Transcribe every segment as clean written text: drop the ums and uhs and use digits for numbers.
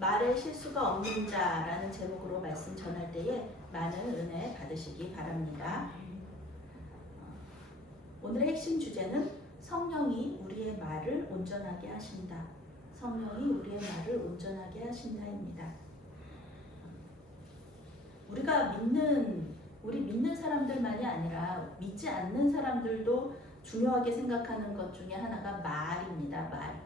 말에 실수가 없는 자라는 제목으로 말씀 전할 때에 많은 은혜 받으시기 바랍니다. 오늘의 핵심 주제는 성령이 우리의 말을 온전하게 하신다. 성령이 우리의 말을 온전하게 하신다입니다. 우리 믿는 사람들만이 아니라 믿지 않는 사람들도 중요하게 생각하는 것 중에 하나가 말입니다.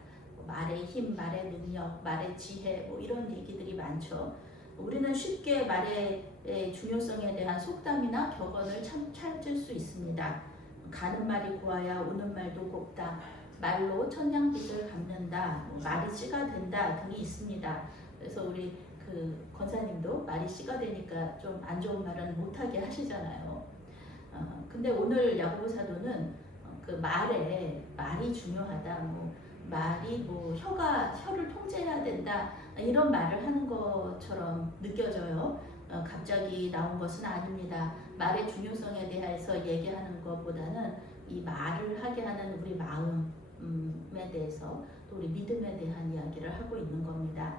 말의 힘, 말의 능력, 말의 지혜 이런 얘기들이 많죠. 우리는 쉽게 말의 중요성에 대한 속담이나 격언을 찾을 수 있습니다. 가는 말이 고와야 오는 말도 곱다. 말로 천냥빚을 갚는다. 말이 씨가 된다 등이 있습니다. 그래서 우리 권사님도 말이 씨가 되니까 좀 안 좋은 말은 못하게 하시잖아요. 근데 오늘 야고보 사도는 말이 중요하다. 말이 혀를 통제해야 된다. 이런 말을 하는 것처럼 느껴져요. 갑자기 나온 것은 아닙니다. 말의 중요성에 대해서 얘기하는 것보다는 이 말을 하게 하는 우리 마음에 대해서 또 우리 믿음에 대한 이야기를 하고 있는 겁니다.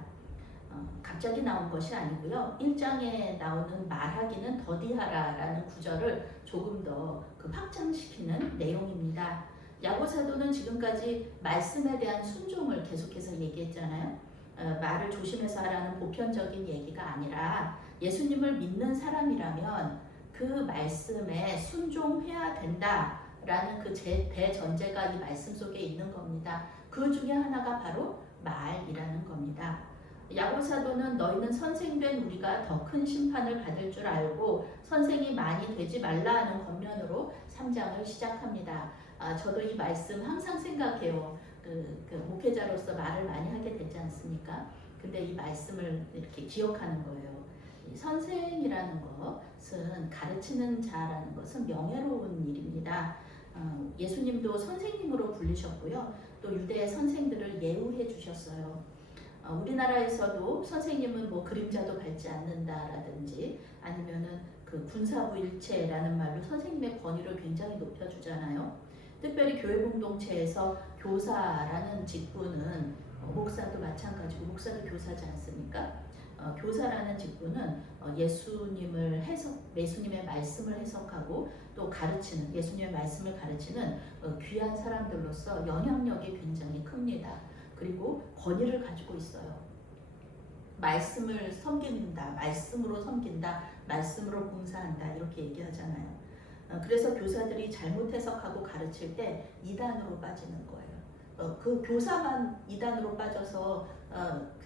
갑자기 나온 것이 아니고요. 1장에 나오는 말하기는 더디하라라는 구절을 조금 더 확장시키는 내용입니다. 야고보 사도는 지금까지 말씀에 대한 순종을 계속해서 얘기했잖아요. 말을 조심해서 하라는 보편적인 얘기가 아니라 예수님을 믿는 사람이라면 그 말씀에 순종해야 된다라는 대전제가 이 말씀 속에 있는 겁니다. 그 중에 하나가 바로 말이라는 겁니다. 야고보 사도는 너희는 선생된 우리가 더 큰 심판을 받을 줄 알고 선생이 많이 되지 말라 하는 권면으로 3장을 시작합니다. 저도 이 말씀 항상 생각해요. 목회자로서 말을 많이 하게 되지 않습니까? 근데 이 말씀을 이렇게 기억하는 거예요. 선생이라는 것은 가르치는 자라는 것은 명예로운 일입니다. 예수님도 선생님으로 불리셨고요. 또 유대의 선생들을 예우해 주셨어요. 우리나라에서도 선생님은 그림자도 밟지 않는다라든지 아니면은 군사부일체라는 말로 선생님의 권위를 굉장히 높여주잖아요. 특별히 교회 공동체에서 교사라는 직분은 목사도 마찬가지고 목사도 교사지 않습니까? 교사라는 직분은 예수님의 말씀을 해석하고 또 가르치는 예수님의 말씀을 가르치는 귀한 사람들로서 영향력이 굉장히 큽니다. 그리고 권위를 가지고 있어요. 말씀을 섬긴다, 말씀으로 섬긴다, 말씀으로 봉사한다 이렇게 얘기하잖아요. 그래서 교사들이 잘못 해석하고 가르칠 때 이단으로 빠지는 거예요. 그 교사만 이단으로 빠져서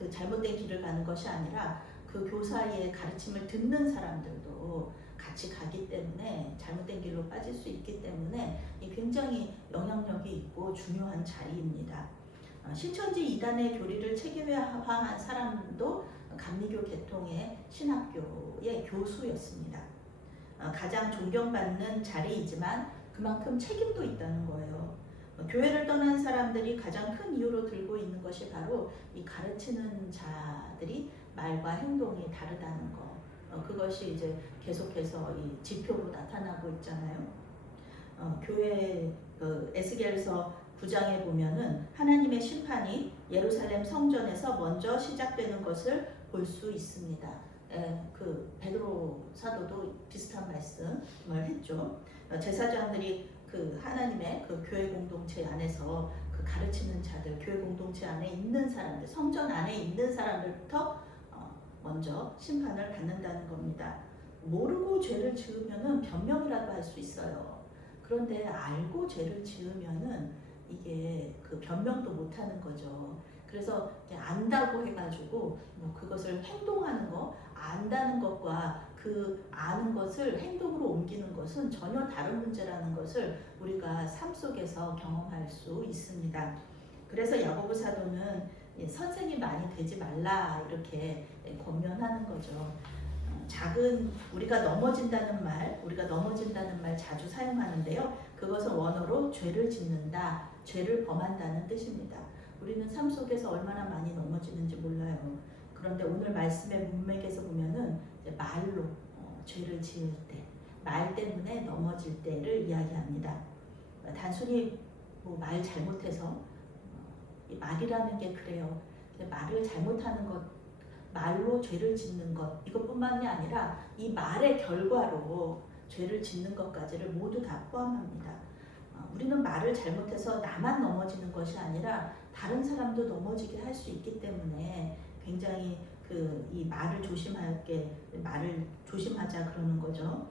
잘못된 길을 가는 것이 아니라 그 교사의 가르침을 듣는 사람들도 같이 가기 때문에 잘못된 길로 빠질 수 있기 때문에 굉장히 영향력이 있고 중요한 자리입니다. 신천지 이단의 교리를 체계화한 사람도 감리교 계통의 신학교의 교수였습니다. 가장 존경받는 자리이지만 그만큼 책임도 있다는 거예요. 교회를 떠난 사람들이 가장 큰 이유로 들고 있는 것이 바로 이 가르치는 자들이 말과 행동이 다르다는 거. 그것이 이제 계속해서 이 지표로 나타나고 있잖아요. 교회 에스겔서 9장에 보면은 하나님의 심판이 예루살렘 성전에서 먼저 시작되는 것을 볼 수 있습니다. 베드로 사도도 비슷한 말씀을 했죠. 제사장들이 하나님의 교회 공동체 안에서 가르치는 자들, 교회 공동체 안에 있는 사람들, 성전 안에 있는 사람들부터 먼저 심판을 받는다는 겁니다. 모르고 죄를 지으면은 변명이라도 할 수 있어요. 그런데 알고 죄를 지으면은 이게 변명도 못하는 거죠. 그래서 안다고 해가지고 그것을 행동하는 거, 안다는 것과 아는 것을 행동으로 옮기는 것은 전혀 다른 문제라는 것을 우리가 삶 속에서 경험할 수 있습니다. 그래서 야고보 사도는 선생이 많이 되지 말라 이렇게 권면하는 거죠. 우리가 넘어진다는 말 자주 사용하는데요. 그것은 원어로 죄를 짓는다, 죄를 범한다는 뜻입니다. 우리는 삶 속에서 얼마나 많이 넘어지는지 몰라요. 그런데 오늘 말씀의 문맥에서 보면은 말로 죄를 지을 때, 말 때문에 넘어질 때를 이야기합니다. 단순히 말 잘못해서 말이라는 게 그래요. 말을 잘못하는 것 말로 죄를 짓는 것 이것뿐만이 아니라 이 말의 결과로 죄를 짓는 것까지를 모두 다 포함합니다. 우리는 말을 잘못해서 나만 넘어지는 것이 아니라 다른 사람도 넘어지게 할 수 있기 때문에 굉장히 이 말을 조심하자 그러는 거죠.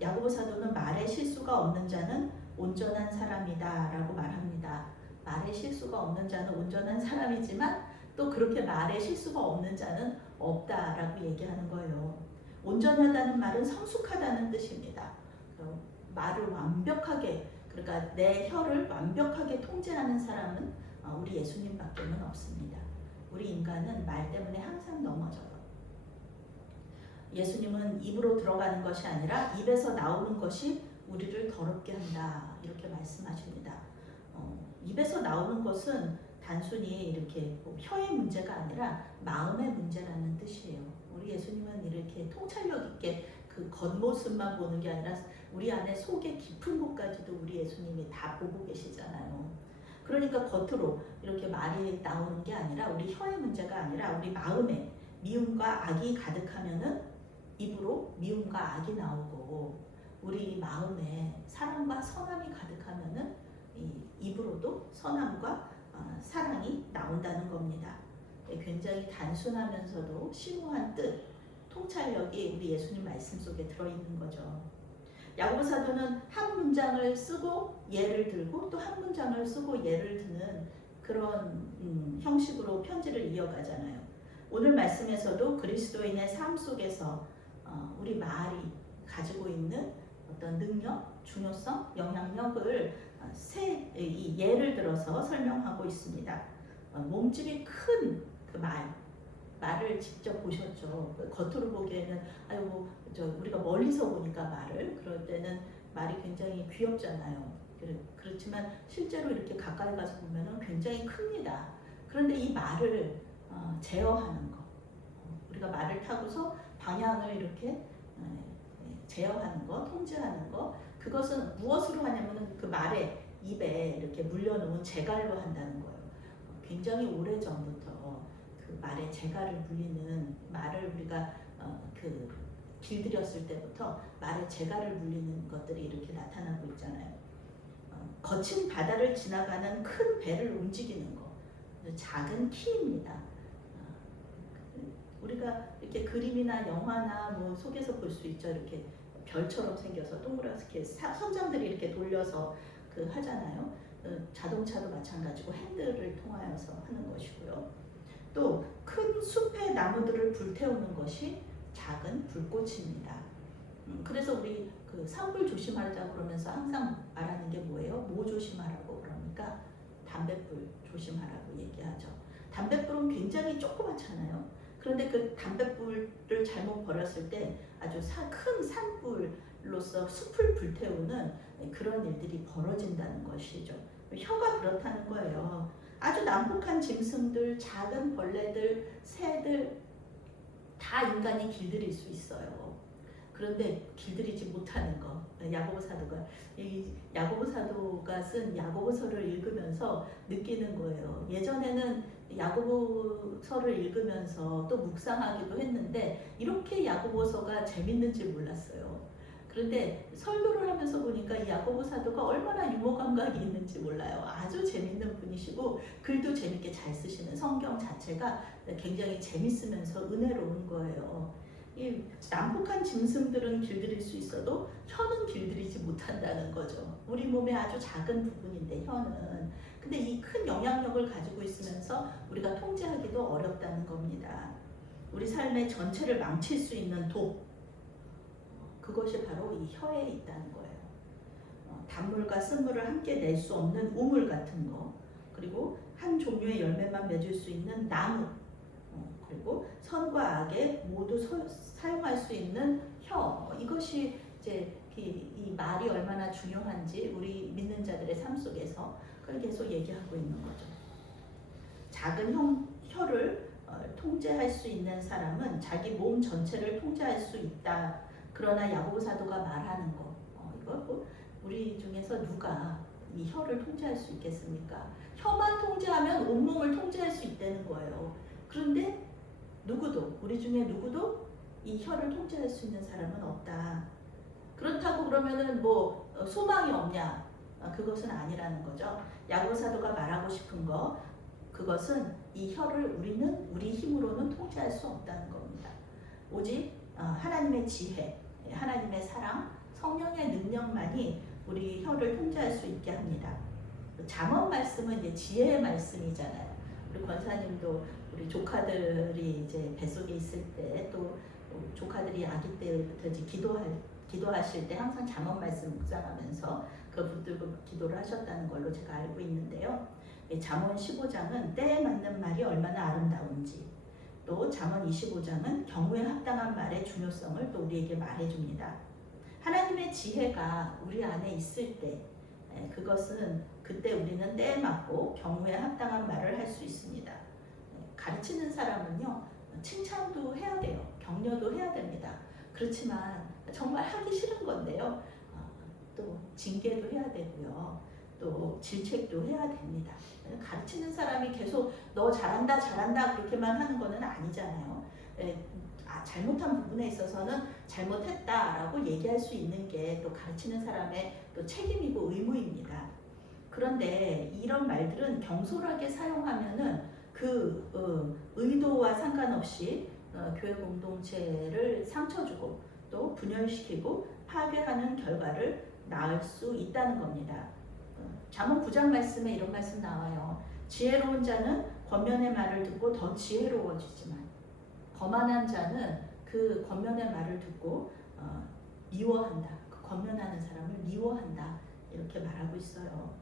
야고보 사도는 말에 실수가 없는 자는 온전한 사람이다라고 말합니다. 말에 실수가 없는 자는 온전한 사람이지만 또 그렇게 말에 실수가 없는 자는 없다라고 얘기하는 거예요. 온전하다는 말은 성숙하다는 뜻입니다. 말을 완벽하게 그러니까 내 혀를 완벽하게 통제하는 사람은 우리 예수님밖에는 없습니다. 우리 인간은 말 때문에 항상 넘어져요. 예수님은 입으로 들어가는 것이 아니라 입에서 나오는 것이 우리를 더럽게 한다 이렇게 말씀하십니다. 입에서 나오는 것은 단순히 이렇게 혀의 문제가 아니라 마음의 문제라는 뜻이에요. 우리 예수님은 이렇게 통찰력 있게 그 겉모습만 보는 게 아니라 우리 안에 속의 깊은 곳까지도 우리 예수님이 다 보고 계시잖아요. 그러니까 겉으로 이렇게 말이 나오는 게 아니라 우리 혀의 문제가 아니라 우리 마음에 미움과 악이 가득하면은 입으로 미움과 악이 나오고 우리 마음에 사랑과 선함이 가득하면은 입으로도 선함과 사랑이 나온다는 겁니다. 굉장히 단순하면서도 심오한 뜻, 통찰력이 우리 예수님 말씀 속에 들어있는 거죠. 야고보 사도는 한 문장을 쓰고 예를 들고 또 한 문장을 쓰고 예를 드는 그런 형식으로 편지를 이어가잖아요. 오늘 말씀에서도 그리스도인의 삶 속에서 우리 말이 가지고 있는 어떤 능력, 중요성, 영향력을 이 예를 들어서 설명하고 있습니다. 몸집이 큰 그 말을 직접 보셨죠. 겉으로 보기에는 우리가 멀리서 보니까 그럴 때는 말이 굉장히 귀엽잖아요. 그렇지만 실제로 이렇게 가까이 가서 보면 굉장히 큽니다. 그런데 이 말을 제어하는 거, 우리가 말을 타고서 방향을 이렇게 제어하는 거, 통제하는 거, 그것은 무엇으로 하냐면은 그 말에 입에 이렇게 물려놓은 재갈로 한다는 거예요. 굉장히 오래 전부터 그 말에 재갈을 물리는 말을 우리가 길들였을 때부터 말에 재갈을 물리는 것들이 이렇게 나타나고 있잖아요. 거친 바다를 지나가는 큰 배를 움직이는 거, 작은 키입니다. 우리가 이렇게 그림이나 영화나 뭐 속에서 볼 수 있죠. 이렇게 별처럼 생겨서 동그랗게 선장들이 이렇게 돌려서 하잖아요. 자동차도 마찬가지고 핸들을 통하여서 하는 것이고요. 또 큰 숲의 나무들을 불태우는 것이 작은 불꽃입니다. 그래서 우리 산불 조심하자 그러면서 항상 말하는 게 뭐예요? 뭐 조심하라고 그러니까 담뱃불 조심하라고 얘기하죠. 담뱃불은 굉장히 조그맣잖아요. 그런데 그 담뱃불을 잘못 버렸을 때 아주 큰 산불로서 숲을 불태우는 그런 일들이 벌어진다는 것이죠. 혀가 그렇다는 거예요. 아주 난폭한 짐승들, 작은 벌레들, 새들 다 인간이 길들일 수 있어요. 그런데 길들이지 못하는 거. 야고보 사도가 쓴 야고보서를 읽으면서 느끼는 거예요. 예전에는 야고보서를 읽으면서 또 묵상하기도 했는데 이렇게 야고보서가 재밌는지 몰랐어요. 그런데 설교를 하면서 보니까 이 야고보 사도가 얼마나 유머 감각이 있는지 몰라요. 아주 재밌는 분이시고 글도 재밌게 잘 쓰시는 성경 자체가 굉장히 재밌으면서 은혜로운 거예요. 이 난폭한 짐승들은 길들일 수 있어도 혀는 길들이지 못한다는 거죠. 우리 몸의 아주 작은 부분인데 혀는. 근데 이 큰 영향력을 가지고 있으면서 우리가 통제하기도 어렵다는 겁니다. 우리 삶의 전체를 망칠 수 있는 독, 그것이 바로 이 혀에 있다는 거예요. 단물과 쓴물을 함께 낼 수 없는 우물 같은 거, 그리고 한 종류의 열매만 맺을 수 있는 나무, 그리고 선과 악에 모두 사용할 수 있는 혀. 이것이 이제 이 말이 얼마나 중요한지 우리 믿는 자들의 삶 속에서 그걸 계속 얘기하고 있는 거죠. 작은 혀를 통제할 수 있는 사람은 자기 몸 전체를 통제할 수 있다. 그러나 야고보 사도가 말하는 거, 이거 우리 중에서 누가 이 혀를 통제할 수 있겠습니까? 혀만 통제하면 온몸을 통제할 수 있다는 거예요. 그런데 누구도 우리 중에 누구도 이 혀를 통제할 수 있는 사람은 없다. 그렇다고 그러면은 뭐 소망이 없냐? 그것은 아니라는 거죠. 야고 사도가 말하고 싶은 거 그것은 이 혀를 우리는 우리 힘으로는 통제할 수 없다는 겁니다. 오직 하나님의 지혜, 하나님의 사랑, 성령의 능력만이 우리 혀를 통제할 수 있게 합니다. 잠언 말씀은 이제 지혜의 말씀이잖아요. 우리 권사님도 우리 조카들이 이제 뱃속에 있을 때 또 조카들이 아기 때부터 이제 기도하실 때 항상 잠언 말씀 묵상하면서 그걸 붙들고 기도를 하셨다는 걸로 제가 알고 있는데요. 잠언 15장은 때에 맞는 말이 얼마나 아름다운지, 또 잠언 25장은 경우에 합당한 말의 중요성을 또 우리에게 말해줍니다. 하나님의 지혜가 우리 안에 있을 때 그것은 그때 우리는 때에 맞고 경우에 합당한 말을 할 수 있습니다. 가르치는 사람은요, 칭찬도 해야 돼요. 격려도 해야 됩니다. 그렇지만 정말 하기 싫은 건데요. 또 징계도 해야 되고요. 또 질책도 해야 됩니다. 가르치는 사람이 계속 너 잘한다 잘한다 그렇게만 하는 거는 아니잖아요. 잘못한 부분에 있어서는 잘못했다라고 얘기할 수 있는 게 또 가르치는 사람의 또 책임이고 의무입니다. 그런데 이런 말들은 경솔하게 사용하면은 그 의도와 상관없이 교회 공동체를 상처 주고 또 분열시키고 파괴하는 결과를 낳을 수 있다는 겁니다. 잠언 9장 말씀에 이런 말씀 나와요. 지혜로운 자는 권면의 말을 듣고 더 지혜로워지지만 거만한 자는 그 권면의 말을 듣고 미워한다. 그 권면하는 사람을 미워한다. 이렇게 말하고 있어요.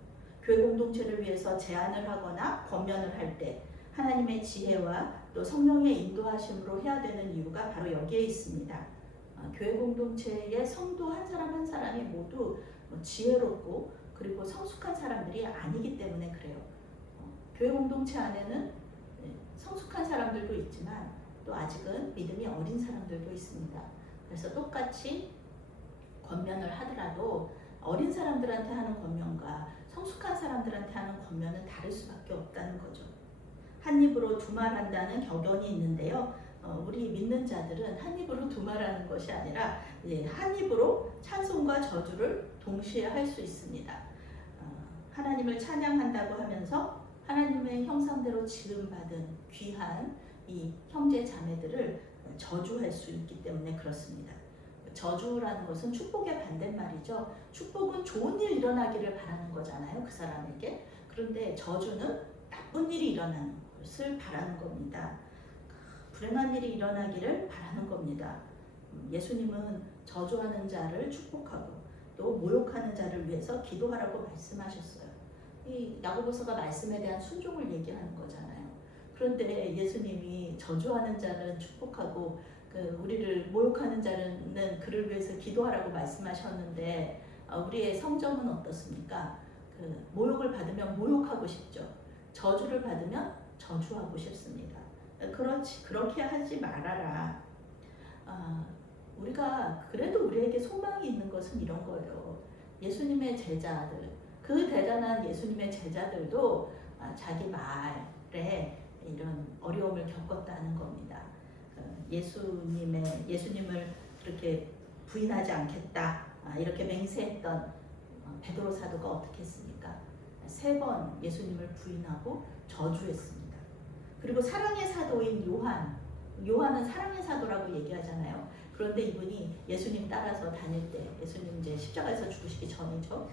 교회 공동체를 위해서 제안을 하거나 권면을 할 때 하나님의 지혜와 또 성령의 인도하심으로 해야 되는 이유가 바로 여기에 있습니다. 교회 공동체의 성도 한 사람 한 사람이 모두 지혜롭고 그리고 성숙한 사람들이 아니기 때문에 그래요. 교회 공동체 안에는 성숙한 사람들도 있지만 또 아직은 믿음이 어린 사람들도 있습니다. 그래서 똑같이 권면을 하더라도 어린 사람들한테 하는 권면과 성숙한 사람들한테 하는 권면은 다를 수밖에 없다는 거죠. 한 입으로 두 말 한다는 격언이 있는데요. 우리 믿는 자들은 한 입으로 두 말하는 것이 아니라 한 입으로 찬송과 저주를 동시에 할 수 있습니다. 하나님을 찬양한다고 하면서 하나님의 형상대로 지음받은 귀한 이 형제 자매들을 저주할 수 있기 때문에 그렇습니다. 저주라는 것은 축복의 반대말이죠. 축복은 좋은 일 일어나기를 바라는 거잖아요, 그 사람에게. 그런데 저주는 나쁜 일이 일어나는 것을 바라는 겁니다. 불행한 일이 일어나기를 바라는 겁니다. 예수님은 저주하는 자를 축복하고 또 모욕하는 자를 위해서 기도하라고 말씀하셨어요. 이 야고보서가 말씀에 대한 순종을 얘기하는 거잖아요. 그런데 예수님이 저주하는 자는 축복하고 우리를 모욕하는 자는 그를 위해서 기도하라고 말씀하셨는데 우리의 성정은 어떻습니까? 모욕을 받으면 모욕하고 싶죠. 저주를 받으면 저주하고 싶습니다. 그렇게 하지 말아라. 우리가 그래도 우리에게 소망이 있는 것은 이런 거예요. 예수님의 제자들, 그 대단한 예수님의 제자들도 자기 말에 이런 어려움을 겪었다는 겁니다. 예수님을 그렇게 부인하지 않겠다 이렇게 맹세했던 베드로 사도가 어떻게 했습니까? 3번 예수님을 부인하고 저주했습니다. 그리고 사랑의 사도인 요한은 사랑의 사도라고 얘기하잖아요. 그런데 이분이 예수님 따라서 다닐 때, 예수님 이제 십자가에서 죽으시기 전이죠.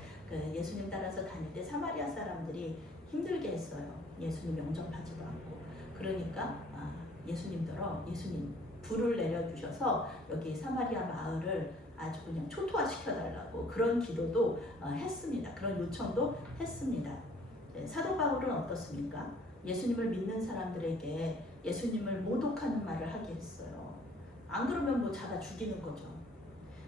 예수님 따라서 다닐 때 사마리아 사람들이 힘들게 했어요. 예수님 영접하지도 않고. 그러니까 예수님 불을 내려주셔서 여기 사마리아 마을을 아주 그냥 초토화시켜달라고 그런 기도도 했습니다. 그런 요청도 했습니다. 사도 바울은 어떻습니까? 예수님을 믿는 사람들에게 예수님을 모독하는 말을 하게 했어요. 안 그러면 뭐 잡아 죽이는 거죠.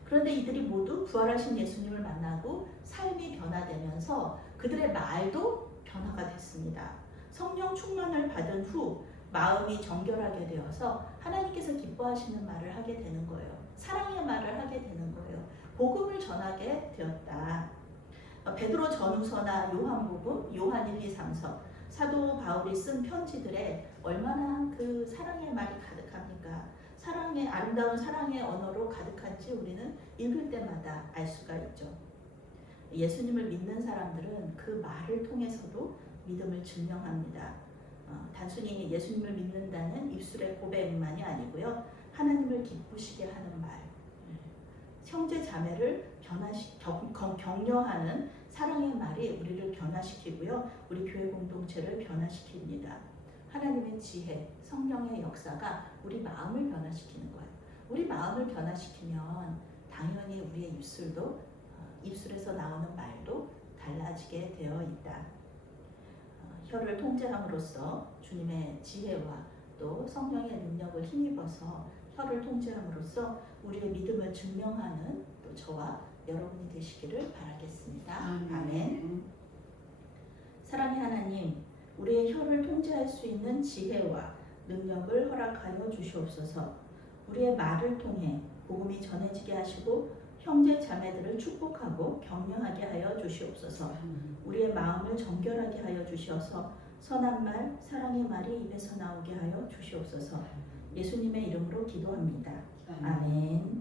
그런데 이들이 모두 부활하신 예수님을 만나고 삶이 변화되면서 그들의 말도 변화가 됐습니다. 성령 충만을 받은 후 마음이 정결하게 되어서 하나님께서 기뻐하시는 말을 하게 되는 거예요. 사랑의 말을 하게 되는 거예요. 복음을 전하게 되었다. 베드로 전후서나 요한복음, 요한 1, 2, 3서 사도 바울이 쓴 편지들에 얼마나 그 사랑의 말이 가득합니까? 아름다운 사랑의 언어로 가득한지 우리는 읽을 때마다 알 수가 있죠. 예수님을 믿는 사람들은 그 말을 통해서도 믿음을 증명합니다. 단순히 예수님을 믿는다는 입술의 고백만이 아니고요. 하나님을 기쁘시게 하는 말, 형제 자매를 격려하는 사랑의 말이 우리를 변화시키고요. 우리 교회 공동체를 변화시킵니다. 하나님의 지혜, 성령의 역사가 우리 마음을 변화시키는 거예요. 우리 마음을 변화시키면 당연히 우리의 입술에서 나오는 말도 달라지게 되어 있다. 혀를 통제함으로써 주님의 지혜와 또 성령의 능력을 힘입어서 혀를 통제함으로써 우리의 믿음을 증명하는 또 저와 여러분이 되시기를 바라겠습니다. 아멘. 사랑의 하나님, 우리의 혀를 통제할 수 있는 지혜와 능력을 허락하여 주시옵소서. 우리의 말을 통해 복음이 전해지게 하시고 형제 자매들을 축복하고 격려하게 하여 주시옵소서. 우리의 마음을 정결하게 하여 주시어서 선한 말, 사랑의 말이 입에서 나오게 하여 주시옵소서. 예수님의 이름으로 기도합니다. 아멘.